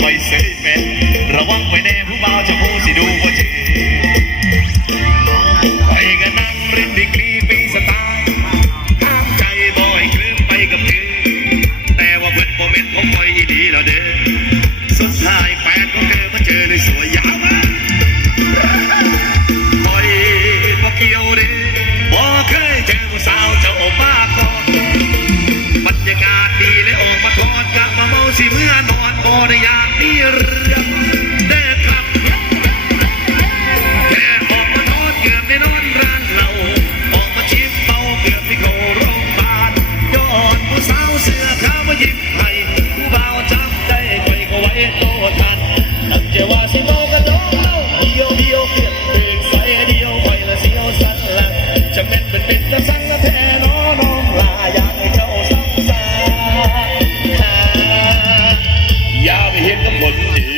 คอยเสยแม่ระวังไว้แน่ผู้บ่าวจะพูดสิดูว่าเจคอยก็นั่งรินดีกรีปีสไตล์ห้ามใจบ่อยคลื่นไปกับเธอแต่ว่าเบิดโมเมนต์ของคอยอีดีแล้วเด้อสุดท้ายแฟนของเธอ สิเมื่อนอนบ่ได้อยากมีเรื่องเด้อครับแค่ออกมานอนเกือบได้นอนร้านเราออกมาชิมเมาเกือบได้เข้าโรงพยาบาลย้อนผู้สาวเสื้อขาวมายิ้มให้ผู้บ่าวจำได้ไปก็ไว้โตทันตั้งใจว่าสิเมา 我自